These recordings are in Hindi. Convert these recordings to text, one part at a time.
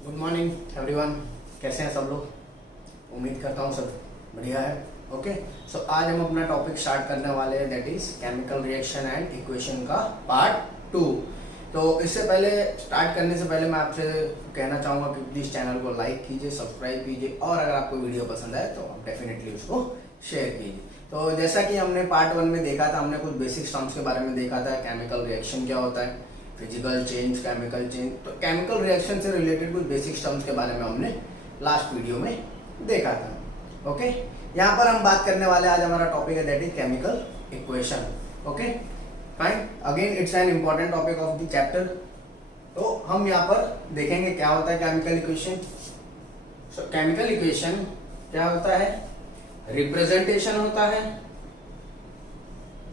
Good morning everyone. कैसे हैं सब लोग? उम्मीद करता हूँ सब बढ़िया है। ओके, सो आज हम अपना टॉपिक स्टार्ट करने वाले हैं, that is chemical reaction and equation का पार्ट 2। तो इससे पहले स्टार्ट करने से पहले मैं आपसे कहना चाहूँगा कि प्लीज़ चैनल को लाइक कीजिए, सब्सक्राइब कीजिए और अगर आपको वीडियो पसंद आए तो आप डेफिनेटली उसको शेयर कीजिए। तो जैसा कि हमने पार्ट 1 में देखा था, हमने कुछ बेसिक टर्म्स के बारे में देखा था। केमिकल रिएक्शन क्या होता है, फिजिकल चेंज, केमिकल चेंज। तो केमिकल रिएक्शन से रिलेटेड कुछ बेसिक टर्म्स के बारे में हमने लास्ट वीडियो में देखा था। ओके, यहाँ पर हम बात करने वाले आज हमारा टॉपिक है that is chemical equation. Okay fine, again it's an important topic of the chapter. तो हम यहाँ पर देखेंगे क्या होता है केमिकल इक्वेशन। सो केमिकल इक्वेशन क्या होता है? रिप्रेजेंटेशन होता है।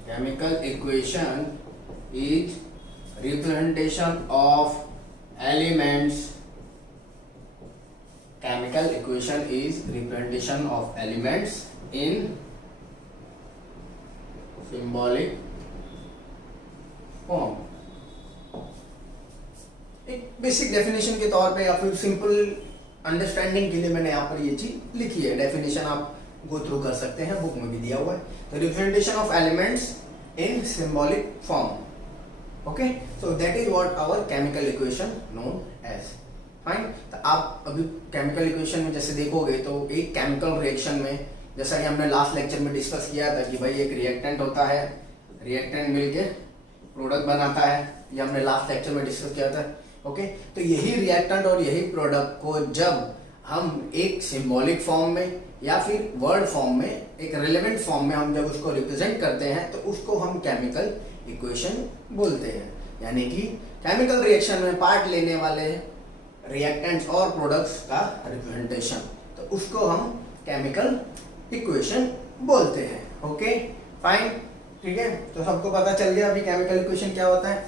Chemical equation is representation of elements. Chemical equation is representation of elements in symbolic form. एक बेसिक डेफिनेशन के तौर पे या फिर सिंपल अंडरस्टैंडिंग के लिए मैंने यहाँ पर ये चीज लिखी है। डेफिनेशन आप गो थ्रू कर सकते हैं, बुक में भी दिया हुआ है। तो representation of elements in symbolic form. Okay, so that is what our chemical equation known as. Fine, तो आप अभी केमिकल इक्वेशन में जैसे देखोगे तो एक केमिकल रिएक्शन में, जैसा कि हमने लास्ट लेक्चर में डिस्कस किया था कि भाई एक रिएक्टेंट होता है, रिएक्टेंट मिलके प्रोडक्ट बनाता है, ये हमने लास्ट लेक्चर में डिस्कस किया था। ओके, तो यही रिएक्टेंट और यही प्रोडक्ट को जब हम एक सिंबॉलिक फॉर्म में या फिर वर्ड फॉर्म में, एक रिलेवेंट फॉर्म में हम जब उसको रिप्रेजेंट करते हैं तो उसको हम केमिकल इक्वेशन बोलते हैं। यानी कि केमिकल रिएक्शन में पार्ट लेने वाले रिएक्टेंट्स और प्रोडक्ट्स का रिप्रेजेंटेशन, तो उसको हम केमिकल इक्वेशन बोलते हैं। ओके फाइन, ठीक है। तो सबको पता चल गया अभी केमिकल इक्वेशन क्या होता है।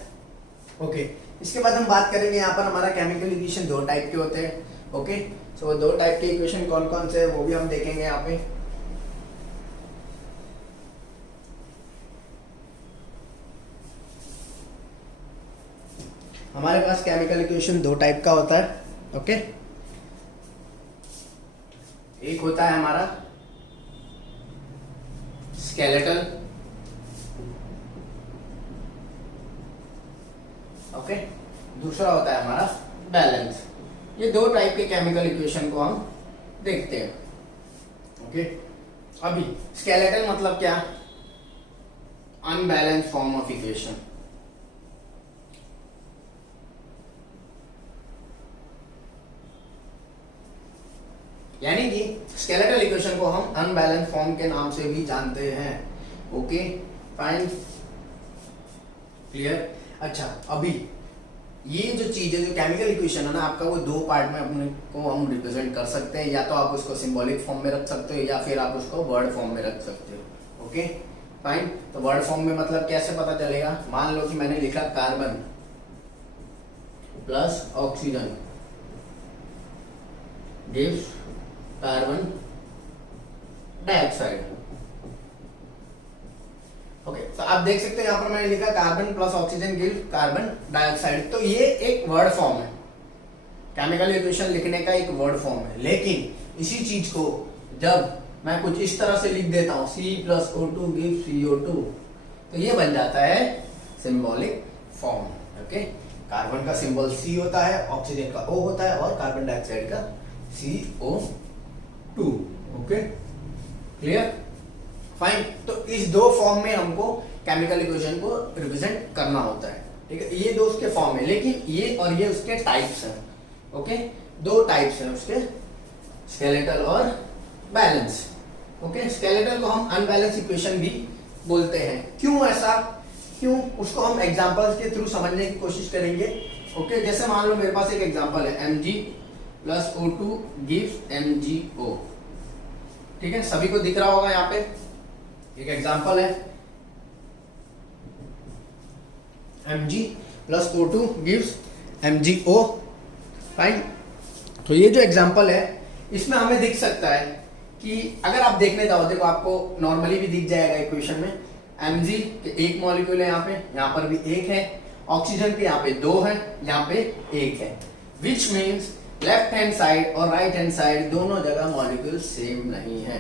ओके, इसके बाद हम बात करेंगे यहाँ पर हमारा केमिकल इक्वेशन दो टाइप के होते हैं। ओके, सो दो टाइप के इक्वेशन कौन कौन से है वो भी हम देखेंगे यहाँ पे। हमारे पास केमिकल इक्वेशन दो टाइप का होता है। ओके, एक होता है हमारा स्केलेटल, ओके, दूसरा होता है हमारा बैलेंस। ये दो टाइप के केमिकल इक्वेशन को हम देखते हैं। ओके, अभी स्केलेटल मतलब क्या? Unbalance form of equation. यानी कि स्केलेटल इक्वेशन को हम अनबैलेंस फॉर्म के नाम से भी जानते हैं। Okay fine, clear. अच्छा, अभी ये जो चीज है, जो केमिकल इक्वेशन है ना आपका, वो दो पार्ट में अपने को हम रिप्रेजेंट कर सकते हैं। या तो आप उसको सिंबॉलिक फॉर्म में रख सकते हो या फिर आप उसको वर्ड फॉर्म में रख सकते हो। ओके फाइन, तो वर्ड फॉर्म में मतलब कैसे पता चलेगा? मान लो कि मैंने लिखा carbon plus oxygen gives carbon dioxide. Okay, तो आप देख सकते हैं यहाँ पर मैंने लिखा carbon plus oxygen give carbon dioxide. तो ये एक वर्ड फॉर्म है, केमिकल इक्वेशन लिखने का एक वर्ड फॉर्म है। लेकिन इसी चीज को जब मैं कुछ इस तरह से लिख देता हूँ, C+O2 गिव CO2, तो ये बन जाता है सिंबॉलिक फॉर्म। ओके, कार्बन का सिंबल C होता है, ऑक्सीजन का O होता है और कार्बन डाइऑक्साइड का CO2। Okay clear, fine. तो इस दो फॉर्म में हमको केमिकल इक्वेशन को रिप्रेजेंट करना होता है। ठीक है, ये दो उसके फॉर्म है, लेकिन ये और ये उसके टाइप्स हैं। ओके, दो टाइप्स हैं उसके, स्केलेटल और बैलेंस। ओके, स्केलेटल को हम अनबैलेंस इक्वेशन भी बोलते हैं। क्यों ऐसा, क्यों, उसको हम एग्जांपल्स के थ्रू समझने की कोशिश करेंगे। ओके, जैसे मान लो मेरे पास एक एग्जांपल है, Mg+O2 गिव्स MgO। ठीक है, सभी को दिख रहा होगा यहाँ पे एक एग्जांपल है, Mg+O2 गिव्स MgO। फाइन, तो ये जो एग्जांपल है इसमें हमें दिख सकता है कि अगर आप देखने जाओ, देखो आपको नॉर्मली भी दिख जाएगा इक्वेशन में, Mg के एक मॉलिक्यूल है यहाँ पर भी एक है, ऑक्सीजन पे यहाँ पे दो है, यहाँ पे एक है, which means left hand side और राइट हैंड साइड दोनों जगह मॉलिक्यूल सेम नहीं है।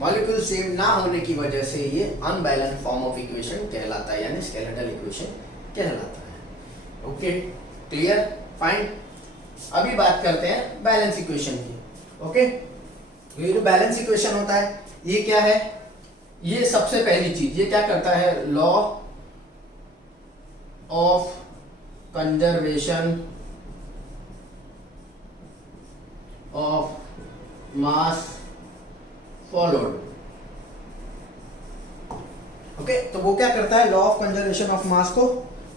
मॉलिक्यूल सेम ना होने की वजह से ये अनबैलेंस फॉर्म ऑफ इक्वेशन कहलाता है, यानी स्केलेटल इक्वेशन कहलाता है। Okay, clear, fine. अभी बात करते हैं बैलेंस इक्वेशन की। ओके, ये जो बैलेंस इक्वेशन होता है ये क्या है? ये सबसे पहली चीज ये क्या करता है? Law of conservation of mass followed. Okay, तो वो क्या करता है? Law of conservation of mass को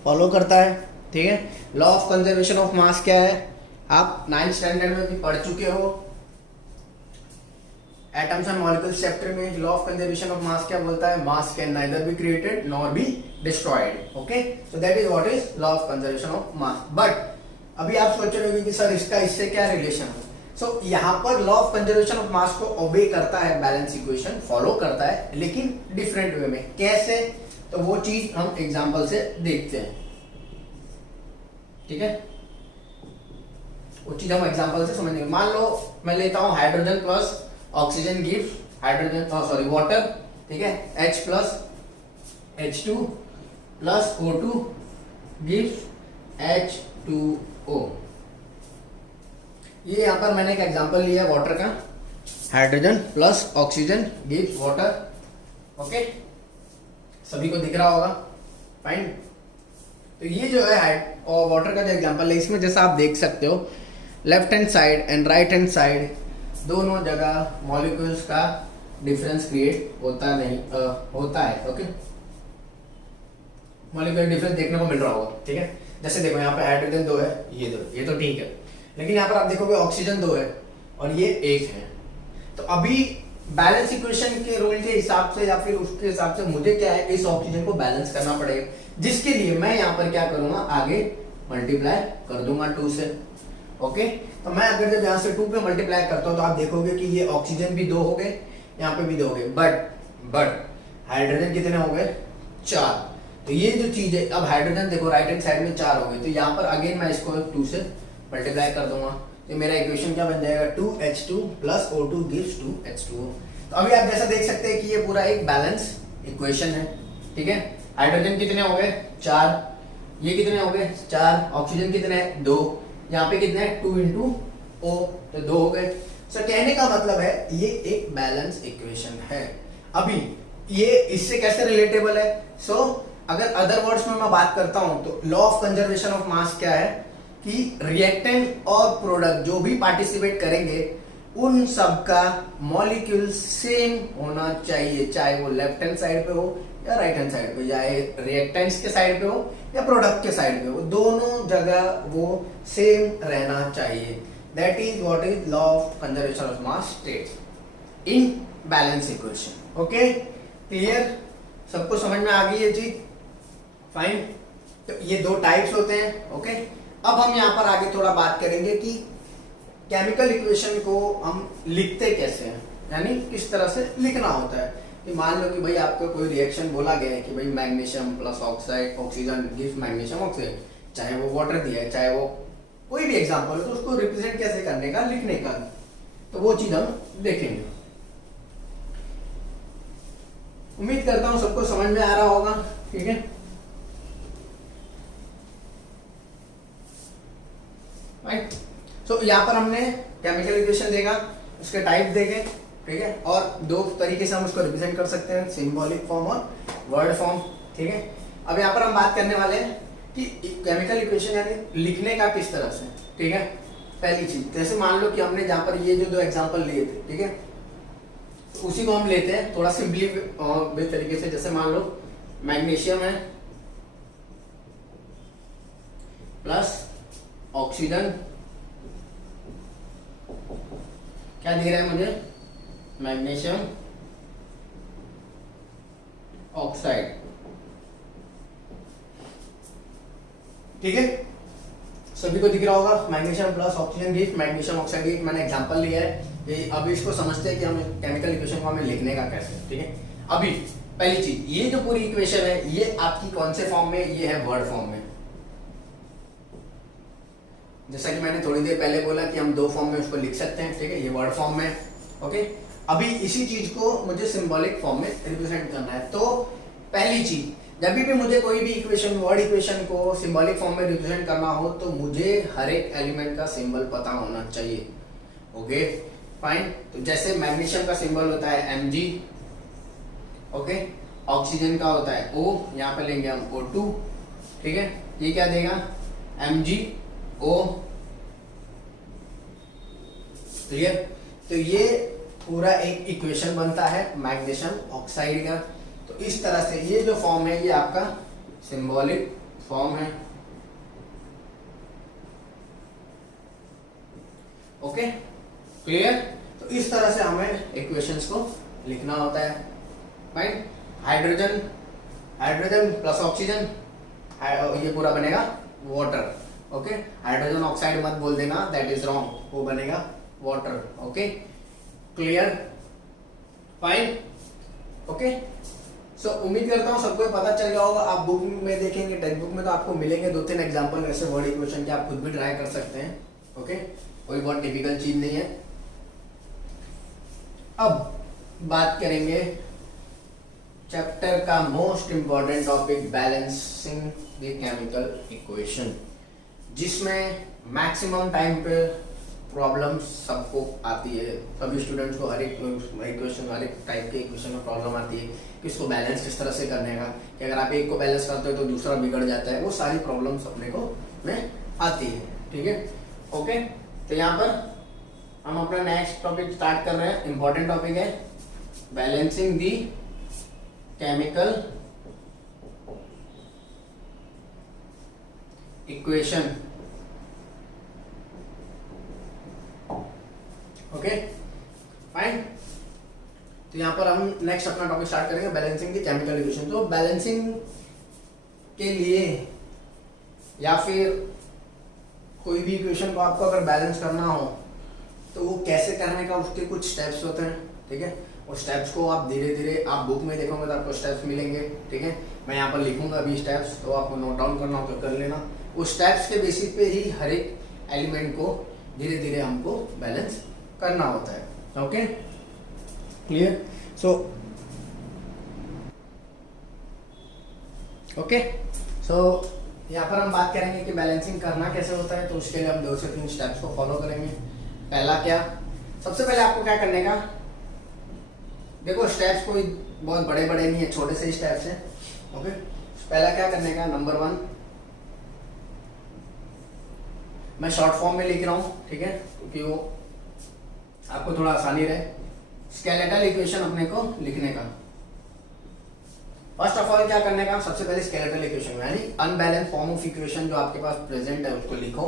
फॉलो करता है। ठीक है, law of conservation of mass क्या है? आप 9th स्टैंडर्ड में भी पढ़ चुके हो, एटम्स एंड मॉलिक्यूल्स चैप्टर में। Law of conservation of mass क्या बोलता है? मास can neither be created nor be destroyed. Okay, so that is what is law of conservation of mass. But अभी आप सोच रहे हो कि सर इसका इससे क्या रिलेशन है? सो यहाँ पर law of conservation of mass को ओबे करता है, बैलेंस इक्वेशन फॉलो करता है, लेकिन डिफरेंट वे में। कैसे? तो वो चीज हम एग्जांपल से देखते हैं। ठीक है, वो चीज हम एग्जांपल से समझेंगे। मान लो मैं लेता हूं hydrogen plus oxygen gives hydrogen, sorry water. ठीक है, H plus H2 plus O2 gives H2O। ये यहां पर मैंने एक एग्जांपल लिया है वाटर का। Hydrogen plus oxygen gives water. Okay, सभी को दिख रहा होगा, फाइन। तो ये जो है और वाटर का जो एग्जांपल है, इसमें जैसा आप देख सकते हो left hand side and right hand side दोनों जगह मॉलिक्यूल्स का डिफरेंस क्रिएट होता नहीं होता है। ओके, मॉलिक्यूलर डिफरेंस देखने को मिल रहा होगा। ठीक है, जैसे देखो यहाँ पे हाइड्रोजन 2 है, ये तो ठीक है, लेकिन यहाँ पर आप देखोगे ऑक्सीजन 2 है और ये 1 है। तो अभी बैलेंस इक्वेशन के रूल के हिसाब से या फिर उसके हिसाब से मुझे क्या है, इस ऑक्सीजन को बैलेंस करना पड़ेगा, जिसके लिए मैं यहाँ पर क्या करूंगा, आगे मल्टीप्लाई कर दूंगा 2 से। ओके, तो मैं अगर जब यहाँ से 2 पे मल्टीप्लाई करता हूँ तो आप देखोगे कि ये ऑक्सीजन भी 2 हो गए, यहाँ पे भी 2 हो गए, बट हाइड्रोजन कितने हो गए? 4। तो ये जो चीज है, अब हाइड्रोजन देखो राइट हैंड साइड में 4 हो गए, तो यहाँ पर अगेन मैं इसको 2 से मल्टीप्लाई कर दूंगा, तो मेरा इक्वेशन क्या बन जाएगा? 2H2 plus O2 gives 2H2O। तो अभी आप जैसा देख सकते हैं कि ये पूरा एक बैलेंस इक्वेशन है। ठीक है, हाइड्रोजन कितने हो गए? 4, ये कितने हो गए? 4, ऑक्सीजन कितने हैं? 2, यहाँ पे कितने हैं? 2 इंटू O, तो 2 हो गए। सो कहने का मतलब है ये एक बैलेंस इक्वेशन है। अभी ये इससे कैसे रिलेटेबल है? अगर अदर वर्ड्स में मैं बात करता हूं तो law of conservation of mass क्या है कि रिएक्टेंट और प्रोडक्ट जो भी पार्टिसिपेट करेंगे उन सब का मॉलिक्यूल सेम होना चाहिए, चाहे वो लेफ्ट हैंड साइड पे हो या राइट हैंड साइड पे, चाहे रिएक्टेंट्स के साइड पे हो या प्रोडक्ट के साइड पे हो, दोनों जगह वो सेम रहना चाहिए। That is what is law of conservation of mass states in balance equation. Okay, clear, सबको समझ में आ गई ये चीज? फाइन। तो ये 2 टाइप्स होते हैं। ओके, अब हम यहाँ पर आगे थोड़ा बात करेंगे कि केमिकल इक्वेशन को हम लिखते कैसे हैं, यानी किस तरह से लिखना होता है। कि मान लो कि भाई आपको कोई रिएक्शन बोला गया है कि भाई magnesium plus oxide oxygen gives magnesium oxide, चाहे वो वाटर दिया है, चाहे वो कोई भी एग्जांपल हो, तो उसको रिप्रेजेंट कैसे करने का, लिखने का, तो वो चीज हम देखेंगे। उम्मीद करता हूं सबको समझ में आ रहा होगा। ठीक है, राइट। सो यहाँ पर हमने केमिकल इक्वेशन देखा, उसके टाइप देखे। ठीक है, और 2 तरीके से हम उसको रिप्रेजेंट कर सकते हैं, सिंबॉलिक फॉर्म और वर्ड फॉर्म। ठीक है, अब यहाँ पर हम बात करने वाले हैं कि केमिकल इक्वेशन यानी लिखने का किस तरह से। ठीक है, पहली चीज जैसे मान लो कि हमने जहाँ पर ये जो 2 एग्जांपल लिए थे, ठीक है, तो उसी को हम लेते हैं थोड़ा सिंपली तरीके से। जैसे मान लो मैग्नीशियम है प्लस ऑक्सीजन, क्या दे रहा है मुझे? Magnesium oxide. ठीक है, सभी को दिख रहा होगा magnesium plus oxygen gives magnesium oxide. एक मैंने एग्जांपल लिया है, ये अभी इसको समझते हैं कि हम केमिकल इक्वेशन को हमें लिखने का कैसे। ठीक है, अभी पहली चीज, ये जो पूरी इक्वेशन है ये आपकी कौन से फॉर्म में? ये है वर्ड फॉर्म में। जैसा कि मैंने थोड़ी देर पहले बोला कि हम दो फॉर्म में उसको लिख सकते हैं, ठीक है, ये वर्ड फॉर्म में, ओके। अभी इसी चीज को मुझे सिंबॉलिक फॉर्म में रिप्रेजेंट करना है। तो पहली चीज, जब भी मुझे कोई भी इक्वेशन, वर्ड इक्वेशन को सिंबॉलिक फॉर्म में रिप्रेजेंट करना हो तो मुझे हर एक एलिमेंट का सिंबल पता होना चाहिए, ओके फाइन। तो जैसे मैग्नीशियम का सिंबल होता है Mg, ओके। ऑक्सीजन का होता है O, यहाँ पे लेंगे हम O2, ठीक है। ये क्या देगा MgO, क्लियर। तो ये पूरा एक इक्वेशन बनता है मैग्नीशियम ऑक्साइड का। तो इस तरह से ये जो फॉर्म है ये आपका सिंबॉलिक फॉर्म है, ओके क्लियर। तो इस तरह से हमें इक्वेशंस को लिखना होता है, fine. Hydrogen, hydrogen plus oxygen, ये पूरा बनेगा वाटर, ओके। हाइड्रोजन ऑक्साइड मत बोल देना, दैट इज रॉन्ग, वो बनेगा water, okay clear, fine, okay. So उम्मीद करता हूँ सबको पता चल गया होगा। आप बुक में देखेंगे, टेक्स्ट बुक में तो आपको मिलेंगे 2-3 एग्जांपल ऐसे वर्ड इक्वेशन के, आप खुद भी ट्राई कर सकते हैं, ओके। कोई बहुत टिपिकल चीज नहीं है। अब बात करेंगे चैप्टर का most important topic, balancing the chemical equation, जिसमें मैक्सिमम टाइम पे प्रॉब्लम सबको आती है। सभी स्टूडेंट्स को हर एक इक्वेशन, हर एक टाइप के इक्वेशन में प्रॉब्लम आती है कि इसको बैलेंस किस तरह से करने का, कि अगर आप एक को बैलेंस करते हो तो दूसरा बिगड़ जाता है। वो सारी प्रॉब्लम्स अपने को में आती है, ठीक है, ओके। तो यहाँ पर हम अपना नेक्स्ट टॉपिक स्टार्ट कर रहे हैं। इंपॉर्टेंट टॉपिक है balancing the chemical equation, okay fine. तो यहाँ पर हम नेक्स्ट अपना टॉपिक स्टार्ट करेंगे बैलेंसिंग दी केमिकल इक्वेशन। तो बैलेंसिंग के लिए या फिर कोई भी इक्वेशन को आपको अगर बैलेंस करना हो तो वो कैसे करने का, उसके कुछ स्टेप्स होते हैं, ठीक है। उस स्टेप्स को आप धीरे धीरे, आप बुक में देखोगे तो आपको स्टेप्स मिलेंगे, ठीक है। मैं यहाँ पर लिखूंगा भी स्टेप्स, तो आपको नोट डाउन करना हो तो कर लेना। उस स्टेप्स के बेसिस पे ही हर एक एलिमेंट को धीरे धीरे हमको बैलेंस करना होता है, ओके क्लियर। सो ओके, सो यहाँ पर हम बात करेंगे कि बैलेंसिंग करना कैसे होता है। तो उसके लिए हम 2 से 3 स्टेप्स को फॉलो करेंगे। पहला क्या, सबसे पहले आपको क्या करने का, देखो स्टेप्स कोई बहुत बड़े बड़े नहीं है, छोटे से स्टेप्स हैं, ओके। पहला क्या करने का, नंबर 1, मैं शॉर्ट फॉर्म में लिख रहा हूँ, ठीक है, क्योंकि वो आपको थोड़ा आसानी रहे। स्केलेटल इक्वेशन अपने को लिखने का, फर्स्ट ऑफ ऑल क्या करने का, सबसे पहले स्केलेटल इक्वेशन यानी अनबैलेंस फॉर्म ऑफ इक्वेशन जो आपके पास प्रेजेंट है उसको लिखो,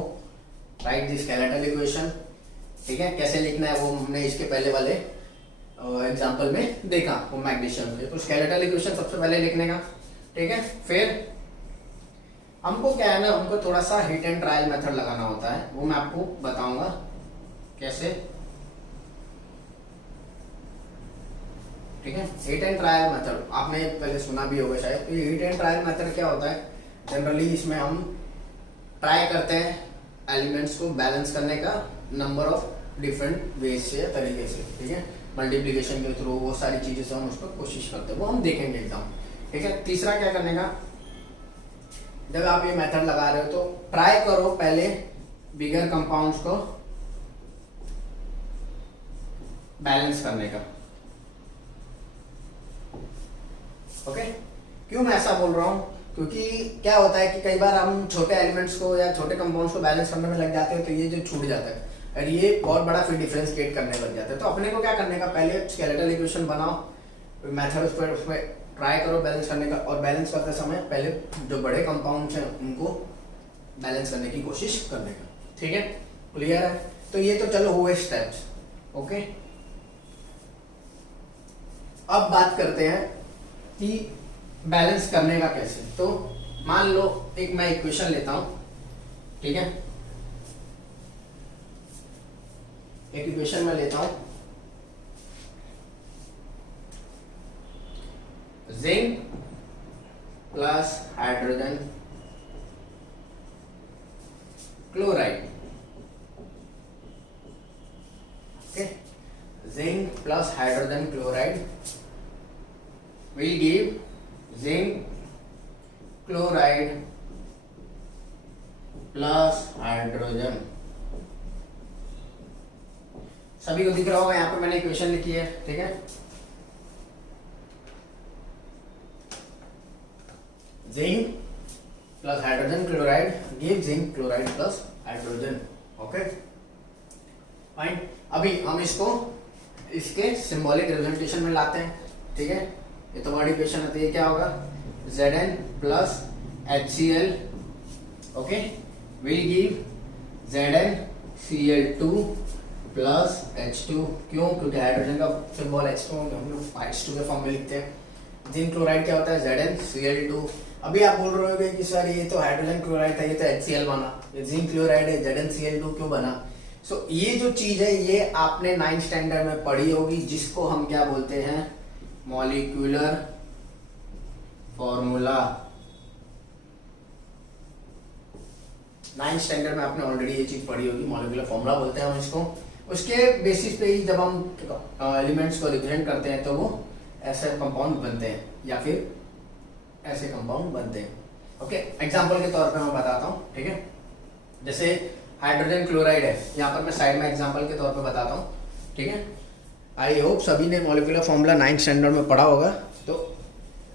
राइट द स्केलेटल इक्वेशन, ठीक है। कैसे लिखना है वो हमने इसके पहले वाले एग्जांपल में देखा, वो मैग्नीशियम के। तो स्केलेटल इक्वेशन सबसे पहले लिखने का, ठीक है। फिर हमको क्या है ना, हमको थोड़ा सा हिट एंड ट्रायल मेथड लगाना होता है, वो मैं आपको बताऊंगा कैसे, ठीक है। हिट एंड ट्रायल मेथड आपने पहले सुना भी होगा शायद। तो ये हिट एंड ट्रायल मेथड क्या होता है, जनरली इसमें हम ट्राई करते हैं एलिमेंट्स को बैलेंस करने का नंबर ऑफ डिफरेंट वेज से, तरीके से, ठीक है। मल्टीप्लिकेशन के थ्रू, वो सारी चीजें से हम उसको कोशिश करते हैं, वो हम देखेंगे एकदम, ठीक है। तीसरा क्या करने का, जब आप ये मेथड लगा रहे हो तो ट्राई करो पहले बिगर कंपाउंड्स को बैलेंस करने का, ओके। क्यों मैं ऐसा बोल रहा हूँ, क्योंकि क्या होता है कि कई बार हम छोटे एलिमेंट्स को या छोटे कंपाउंड्स को बैलेंस करने में लग जाते हैं तो ये जो छूट जाता है और ये बहुत बड़ा फिर डिफरेंस क्रिएट करने लग जाता है। तो अपने को क्या करने का, पहले स्केलेटल इक्वेशन बनाओ, मेथड उसमें ट्राई करो बैलेंस करने का, और बैलेंस करते समय पहले जो बड़े कंपाउंड्स हैं उनको बैलेंस करने की कोशिश करने का, ठीक है, क्लियर है। तो ये तो चलो हुए स्टेप्स, ओके। अब बात करते हैं कि बैलेंस करने का कैसे। तो मान लो एक मैं इक्वेशन लेता हूं, ठीक है, एक इक्वेशन में लेता हूं, zinc plus hydrogen chloride, plus hydrogen chloride will give zinc chloride plus hydrogen। सभी को दिख रहा होगा, यहाँ पे मैंने इक्वेशन लिखी है, ठीक है। Zinc plus hydrogen chloride give zinc chloride plus hydrogen, okay fine. अभी हम इसको इसके सिंबॉलिक रिप्रेजेंटेशन में लाते हैं, ठीक है। ये तो वर्ड इक्वेशन होती है, क्या होगा Zn plus HCl, okay, will give ZnCl2 plus H2। क्यों? क्योंकि हाइड्रोजन का सिंबल H2 हम लोग H2 के फॉर्म में लिखते हैं। जिंक क्लोराइड क्या होता है ZnCl2। अभी आप बोल रहे होगे कि सर ये तो हाइड्रोजन क्लोराइड था, ये तो HCl बना, ये जिंक क्लोराइड है, ZnCl2 क्यों बना? सो ये जो चीज है ये आपने 9th स्टैंडर्ड में पढ़ी होगी, जिसको हम क्या बोलते हैं, मॉलिक्यूलर फॉर्मूला। 9th स्टैंडर्ड में आपने ऑलरेडी ये चीज पढ़ी होगी, मॉलिक्यूलर फॉर्मूला बोलते हैं हम इसको। उसके बेसिस पे ही जब हम एलिमेंट्स को रिप्रेजेंट करते हैं तो वो ऐसे कंपाउंड बनते हैं या फिर ऐसे कंपाउंड बनते हैं, ओके। एग्जांपल के तौर पे मैं बताता हूँ, ठीक है। जैसे हाइड्रोजन क्लोराइड है, यहाँ पर मैं साइड में एग्जांपल के तौर पे बताता हूँ, ठीक है। आई होप सभी ने मॉलिक्यूलर फॉर्मूला 9th स्टैंडर्ड में पढ़ा होगा। तो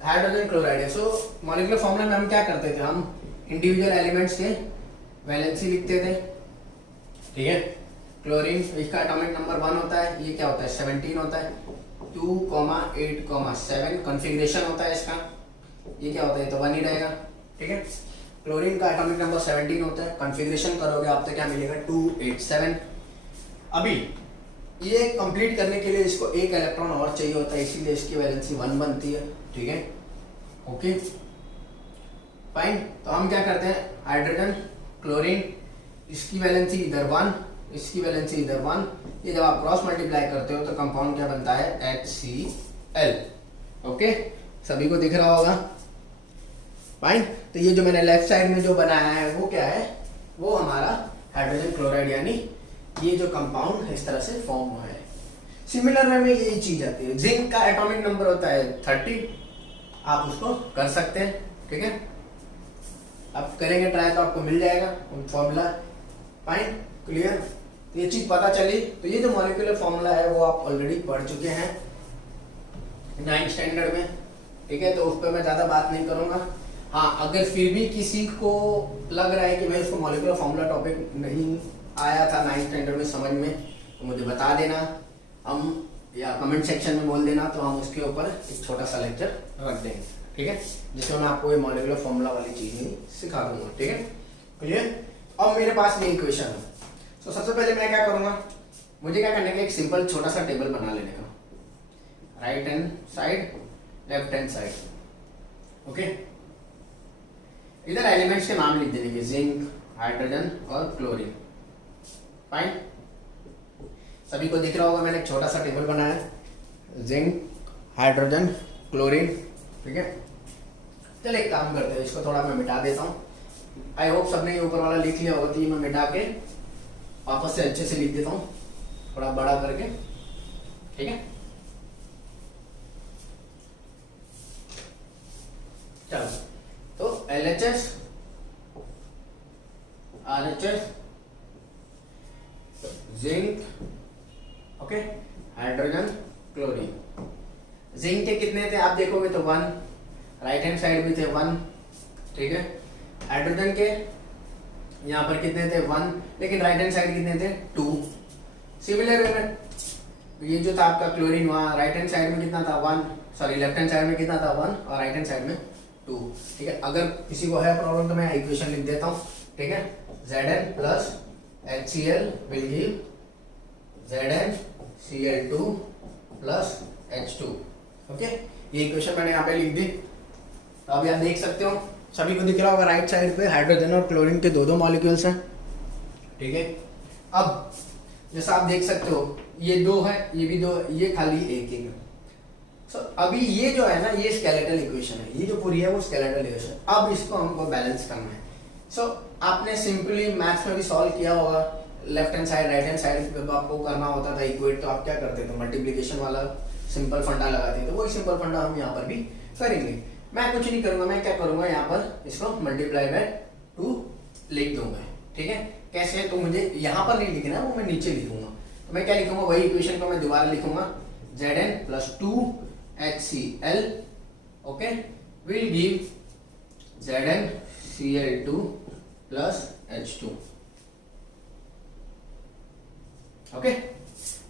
हाइड्रोजन क्लोराइड है, सो मॉलिक्यूलर फॉर्मूला में हम क्या करते थे, हम इंडिविजुअल एलिमेंट्स के वैलेंसी लिखते थे, ठीक है। क्लोरीन, इसका एटॉमिक नंबर 1 होता है, ये क्या होता है 17 होता है, 2, 8, 7 कॉन्फ़िगरेशन होता है इसका, ये क्या होता है तो 1 ही रहेगा, ठीक है। क्लोरीन का एटॉमिक नंबर 17 होता है, कॉन्फ़िगरेशन करोगे आप तो क्या मिलेगा 2, 8, 7। अभी ये कंप्लीट करने के लिए इसको एक इलेक्ट्रॉन और चाहिए होता है, इसीलिए इसकी वैलेंसी 1 बनती है, ठीक है, ओके फाइन। तो हम क्या करते हैं, हाइड्रोजन क्लोरीन, इसकी वैलेंसी इधर 1, इसकी वैलेंसी इधर 1, ये जब आप क्रॉस मल्टीप्लाई करते हो तो कंपाउंड क्या बनता है HCl, ओके। सभी को दिख रहा होगा, फाइन। तो ये जो मैंने लेफ्ट साइड में जो बनाया है वो क्या है, वो हमारा हाइड्रोजन क्लोराइड, यानी ये जो कंपाउंड इस तरह से फॉर्म हुआ है। सिमिलर वे में यही चीज आती है। जिंक का एटॉमिक नंबर होता है 30, आप उसको कर सकते हैं, ठीक है। आप करेंगे ट्राई तो आपको मिल जाएगा फॉर्मूला, फाइन, क्लियर। तो ये चीज पता चली। तो ये जो मॉलिक्यूलर फॉर्मूला है वो आप ऑलरेडी पढ़ चुके हैं 9th स्टैंडर्ड में, ठीक है। तो उस पर मैं ज्यादा बात नहीं करूंगा। हाँ, अगर फिर भी किसी को लग रहा है कि भाई उसको मॉलिक्यूलर फॉर्मूला टॉपिक नहीं आया था 9th स्टैंडर्ड में समझ में, तो मुझे बता देना, हम या कमेंट सेक्शन में बोल देना, तो हम उसके ऊपर एक छोटा सा लेक्चर रख देंगे, ठीक है, जिसमें मैं आपको ये मॉलिक्यूलर फॉर्मूला वाली चीज ही सिखा दूंगा, ठीक है, क्लियर। अब मेरे पास ये इक्वेशन है, तो सबसे पहले मैं क्या करूंगा, मुझे क्या करने का, एक सिंपल छोटा सा टेबल बना लेने का, right hand side, left hand side, okay. इधर एलिमेंट्स के नाम लिख देने के, जिंक, हाइड्रोजन और क्लोरीन, फाइन। सभी को दिख रहा होगा, मैंने एक छोटा सा टेबल बनाया है, जिंक, हाइड्रोजन, क्लोरीन, ठीक है। चल एक काम करते हैं, इसको थोड़ा मैं मिटा देता हूँ। आई होप सबने ये ऊपर वाला लिख लिया होगा, तो ये मैं मिटा के वापस से अच्छे से लिख देता हूँ, थोड़ा बड़ा करके, ठीक है। चलो, तो LHS, RHS, zinc, okay, hydrogen, chlorine. Zinc के कितने थे आप देखोगे तो 1, राइट हैंड साइड भी थे 1, ठीक है। हाइड्रोजन के यहाँ पर कितने थे 1, लेकिन राइट हैंड साइड कितने थे 2। सिमिलर वे में ये जो था आपका क्लोरीन, वहाँ राइट हैंड साइड में कितना था 1, सॉरी लेफ्ट हैंड साइड में कितना था 1 और राइट हैंड साइड में 2, ठीक है। अगर किसी को है प्रॉब्लम तो मैं इक्वेशन लिख देता हूँ, ठीक है। Zn plus HCl will give ZnCl2 plus H2, okay. ये इक्वेशन मैंने यहाँ पे लिख दी। तो अभी आप देख सकते हो, सभी को दिख रहा होगा राइट साइड पे हाइड्रोजन और क्लोरीन के दो मॉलिक्यूल्स हैं, ठीक है। अब जैसा आप देख सकते हो, ये 2 है, ये भी 2 है, ये खाली एक है। So, अभी ये जो है ना, ये स्केलेटल इक्वेशन है, ये जो पूरी है वो स्केलेटल इक्वेशन। अब इसको हमको बैलेंस करना है। सो आपने सिंपली मैथ्स में भी सॉल्व किया होगा, left hand side right hand side जब आपको करना होता था इक्वेट, तो आप क्या करते थे, मल्टीप्लिकेशन वाला सिंपल फंडा लगाते थे। तो वही सिंपल फंडा हम यहाँ पर भी करेंगे। मैं कुछ नहीं करूंगा, मैं क्या करूंगा यहाँ पर इसको मल्टीप्लाई बाय 2 लिख दूंगा, ठीक है। कैसे, तो मुझे यहाँ पर नहीं लिखना है, वो मैं नीचे लिखूंगा। तो मैं क्या लिखूंगा, वही इक्वेशन को मैं दोबारा लिखूंगा, Zn plus 2HCl okay will give ZnCl2 plus H2 okay.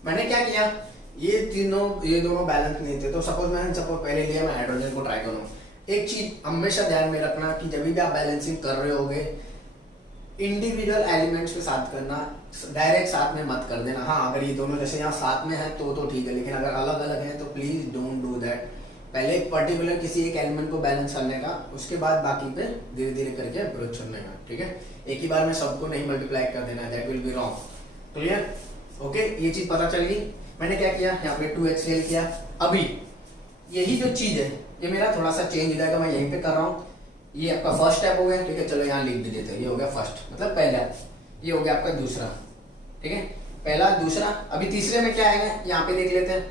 मैंने क्या किया, ये दोनों बैलेंस नहीं थे, तो सपोज पहले लिया मैं हाइड्रोजन को ट्राई करूँ। एक चीज हमेशा ध्यान में रखना कि जब भी आप बैलेंसिंग कर रहे होगे, इंडिविजुअल एलिमेंट्स के साथ करना, डायरेक्ट साथ में मत कर देना। हाँ, अगर ये दोनों जैसे यहाँ साथ में है तो ठीक है, लेकिन अगर अलग अलग है तो प्लीज डोंट डू दैट। पहले एक पर्टिकुलर किसी एक एलिमेंट को बैलेंस करने का, उसके बाद बाकी पे धीरे धीरे करके अप्रोच करने का, ठीक है। एक ही बार में सबको नहीं मल्टीप्लाई कर देना, that will be wrong. Clear, okay. ये चीज पता चल गई। मैंने क्या किया, यहाँ पे 2HCl किया। अभी यही जो चीज है ये मेरा थोड़ा सा चेंज हो जाएगा, मैं यहीं पे कर रहा हूँ। ये आपका फर्स्ट स्टेप हो गया, ठीक है। चलो यहाँ लिख भी देते हैं, ये हो गया फर्स्ट, मतलब पहला। ये हो गया आपका दूसरा, ठीक है। पहला दूसरा। अभी तीसरे में क्या आएगा, यहाँ पे देख लेते हैं,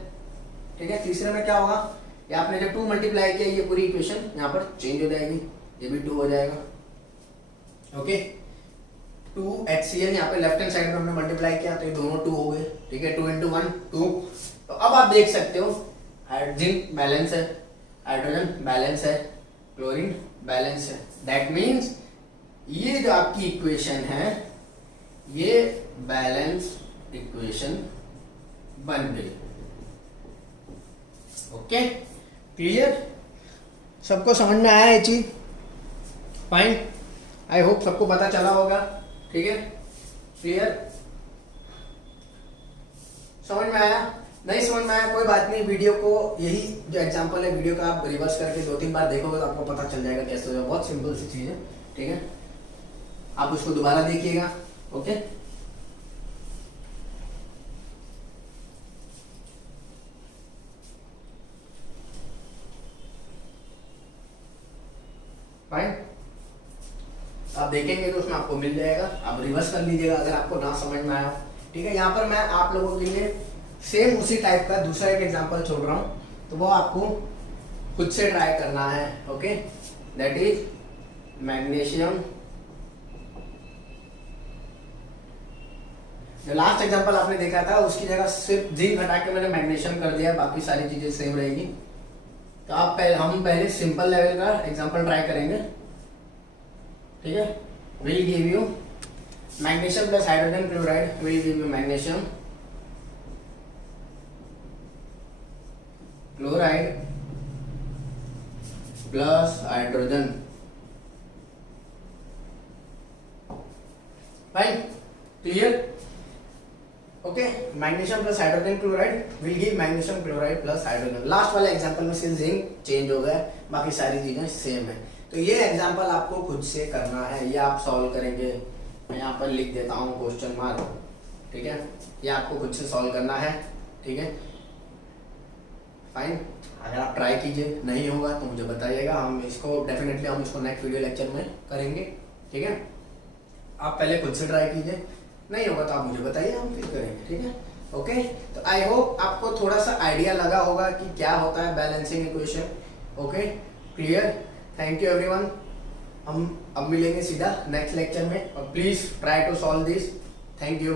ठीक है। तीसरे में क्या होगा, ये आपने जो 2 मल्टीप्लाई किया, ये पूरी इक्वेशन यहाँ पर चेंज हो जाएगी, ये भी 2 हो जाएगा, ओके। 2HCl यहाँ पे लेफ्ट हैंड साइड में हमने मल्टीप्लाई किया, तो ये दोनों 2 हो गए, ठीक है। 2 × 1 2। तो अब आप देख सकते हो हाइड्रोजन बैलेंस है, हाइड्रोजन बैलेंस है, क्लोरीन बैलेंस है। दैट मीन्स ये जो आपकी इक्वेशन है ये बैलेंस इक्वेशन बन गई, ओके। क्लियर, सबको समझ में आया ये चीज? फाइन, आई होप सबको पता चला होगा, ठीक है। क्लियर, समझ में आया? नहीं समझ में आया कोई बात नहीं, वीडियो को यही जो एग्जांपल है वीडियो का आप रिवर्स करके 2-3 बार देखोगे तो आपको पता चल जाएगा कैसे होगा। बहुत सिंपल सी चीज है, ठीक है। आप उसको दोबारा देखिएगा, ओके। फाइन, आप देखेंगे तो उसमें आपको मिल जाएगा, आप रिवर्स कर लीजिएगा अगर आपको ना समझ में आया, ठीक है। यहाँ पर मैं आप लोगों के लिए सेम उसी टाइप का दूसरा एक एग्जांपल छोड़ रहा हूँ, तो वो आपको खुद से ट्राई करना है, ओके। That is magnesium. जो लास्ट एग्जांपल आपने देखा था उसकी जगह सिर्फ जिंक हटा के मैंने मैग्नीशियम कर दिया, बाकी सारी चीजें सेम रहेगी। तो हम पहले सिंपल लेवल का एग्जांपल ट्राई करेंगे, ठीक है। Will give you magnesium plus hydrogen chloride will give you magnesium chloride plus hydrogen. Fine, clear, okay. Magnesium plus hydrogen chloride will give magnesium chloride plus hydrogen. Last वाले एग्जांपल में सिर्फ जिंक चेंज हो गया, बाकी सारी चीजें सेम है। तो ये एग्जांपल आपको खुद से करना है, ये आप सॉल्व करेंगे। मैं यहाँ पर लिख देता हूँ क्वेश्चन मार्क, ठीक है। ये आपको खुद से सॉल्व करना है, ठीक है। फाइन, अगर आप ट्राई कीजिए, नहीं होगा तो मुझे बताइएगा, हम इसको नेक्स्ट वीडियो लेक्चर में करेंगे, ठीक है। आप पहले खुद से ट्राई कीजिए, नहीं होगा तो आप मुझे बताइए, हम फिर करेंगे, ठीक है, ओके। तो आई होप आपको थोड़ा सा आइडिया लगा होगा कि क्या होता है balancing equation, okay. Clear, thank you everyone. हम अब मिलेंगे सीधा नेक्स्ट लेक्चर में, और please try to solve this. Thank you.